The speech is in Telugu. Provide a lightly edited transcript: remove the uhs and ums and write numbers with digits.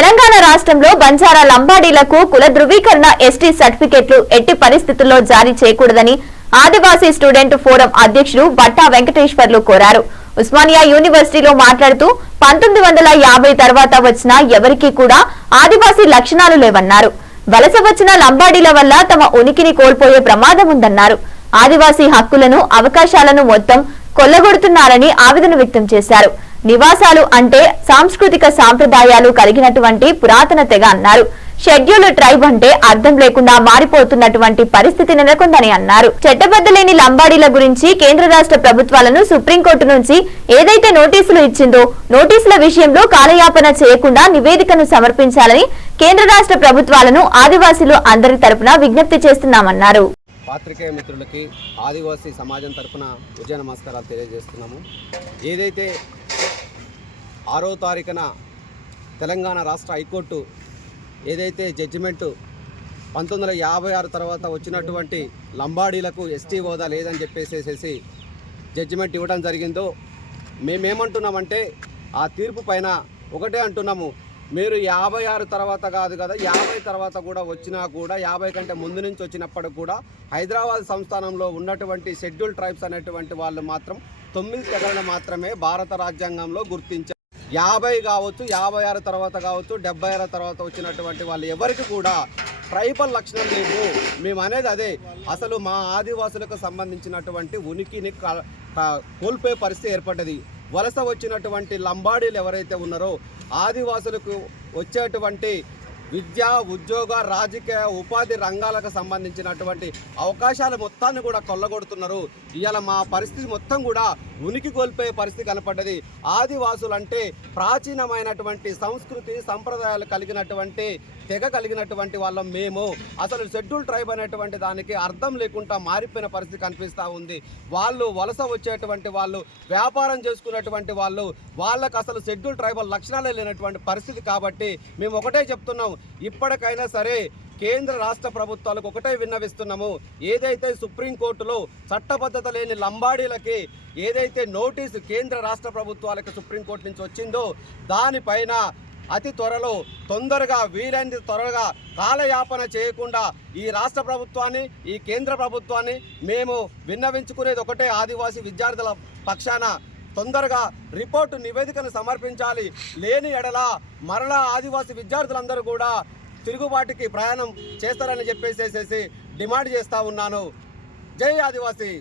తెలంగాణ రాష్ట్రంలో బంజారా లంబాడీలకు కుల ధృవీకరణ ఎస్టీ సర్టిఫికెట్లు ఎట్టి పరిస్థితుల్లో జారీ చేయకూడదని ఆదివాసీ స్టూడెంట్ ఫోరం అధ్యక్షుడు బట్టా వెంకటేశ్వర్లు కోరారు. ఉస్మానియా యూనివర్సిటీలో మాట్లాడుతూ 1950 తర్వాత వచ్చిన ఎవరికీ కూడా ఆదివాసీ లక్షణాలు లేవన్నారు. వలస వచ్చిన లంబాడీల వల్ల తమ ఉనికిని కోల్పోయే ప్రమాదం ఉందన్నారు. ఆదివాసీ హక్కులను అవకాశాలను మొత్తం కొల్లగొడుతున్నారని ఆవేదన వ్యక్తం చేశారు. నివాసాలు అంటే సాంస్కృతిక సాంప్రదాయాలు కలిగినటువంటి పురాతన తెగ అన్నారు. షెడ్యూల్డ్ ట్రైబ్ అంటే అర్థం లేకుండా మారిపోతున్నటువంటి పరిస్థితి నెలకొందని అన్నారు. చట్టబద్ధలేని లంబాడీల గురించి కేంద్ర రాష్ట్ర ప్రభుత్వాలను సుప్రీంకోర్టు నుంచి ఏదైతే నోటీసులు ఇచ్చిందో నోటీసుల విషయంలో కాలయాపన చేయకుండా నివేదికను సమర్పించాలని కేంద్ర రాష్ట్ర ప్రభుత్వాలను ఆదివాసీలు అందరి తరపున విజ్ఞప్తి చేస్తున్నామన్నారు. పాత్రికేయ మిత్రులకి ఆదివాసీ సమాజం తరపున ఉదయ నమస్కారాలు తెలియజేస్తున్నాము. ఏదైతే 6వ తారీఖున తెలంగాణ రాష్ట్ర హైకోర్టు ఏదైతే జడ్జిమెంటు 1956 తర్వాత వచ్చినటువంటి లంబాడీలకు ఎస్టీ హోదా లేదని చెప్పేసేసి జడ్జిమెంట్ ఇవ్వడం జరిగిందో మేమేమంటున్నామంటే ఆ తీర్పు పైన ఒకటే అంటున్నాము. మీరు 56 తర్వాత కాదు కదా, 50 తర్వాత కూడా వచ్చినా కూడా 50 కంటే ముందు నుంచి వచ్చినప్పుడు కూడా హైదరాబాద్ సంస్థానంలో ఉన్నటువంటి షెడ్యూల్ ట్రైబ్స్ అనేటువంటి వాళ్ళు మాత్రం 9 తెగలను మాత్రమే భారత రాజ్యాంగంలో గుర్తించారు. 50 కావచ్చు, 56 తర్వాత కావచ్చు, 76 తర్వాత వచ్చినటువంటి వాళ్ళు ఎవరికి కూడా ట్రైబల్ లక్షణం లేవు. మేము అనేది అదే, అసలు మా ఆదివాసులకు సంబంధించినటువంటి ఉనికిని కోల్పోయే పరిస్థితి ఏర్పడ్డది. వలస వచ్చినటువంటి లంబాడీలు ఎవరైతే ఉన్నారో ఆదివాసులకు వచ్చేటువంటి విద్య, ఉద్యోగ, రాజకీయ, ఉపాధి రంగాలకు సంబంధించినటువంటి అవకాశాలు మొత్తాన్ని కూడా కొల్లగొడుతున్నారు. ఇవాళ మా పరిస్థితి మొత్తం కూడా ఉనికి కోల్పోయే పరిస్థితి కనపడ్డది. ఆదివాసులు అంటే ప్రాచీనమైనటువంటి సంస్కృతి సంప్రదాయాలు కలిగినటువంటి తెగ కలిగినటువంటి వాళ్ళం మేము. అసలు షెడ్యూల్ ట్రైబ్ అనేటువంటి దానికి అర్థం లేకుండా మారిపోయిన పరిస్థితి కనిపిస్తూ ఉంది. వాళ్ళు వలస వచ్చేటువంటి వాళ్ళు, వ్యాపారం చేసుకునేటువంటి వాళ్ళు, వాళ్ళకు అసలు షెడ్యూల్ ట్రైబల్ లక్షణాలే లేనటువంటి పరిస్థితి. కాబట్టి మేము ఒకటే చెప్తున్నాం, ఇప్పటికైనా సరే కేంద్ర రాష్ట్ర ప్రభుత్వాలకు ఒకటే విన్నవిస్తున్నాము. ఏదైతే సుప్రీంకోర్టులో చట్టబద్ధత లేని లంబాడీలకి ఏదైతే నోటీసు కేంద్ర రాష్ట్ర ప్రభుత్వాలకు సుప్రీంకోర్టు నుంచి వచ్చిందో దానిపైన అతి త్వరలో తొందరగా వీలైనంత త్వరగా కాలయాపన చేయకుండా ఈ రాష్ట్ర ప్రభుత్వాన్ని, ఈ కేంద్ర ప్రభుత్వాన్ని మేము విన్నవించుకునేది ఒకటే, ఆదివాసీ విద్యార్థుల పక్షాన తొందరగా రిపోర్టు నివేదికను సమర్పించాలి. లేని ఎడల మరలా ఆదివాసీ విద్యార్థులందరూ కూడా తిరుగుబాటుకి ప్రయాణం చేస్తారని చెప్పేసి డిమాండ్ చేస్తూ ఉన్నాను. జై ఆదివాసీ.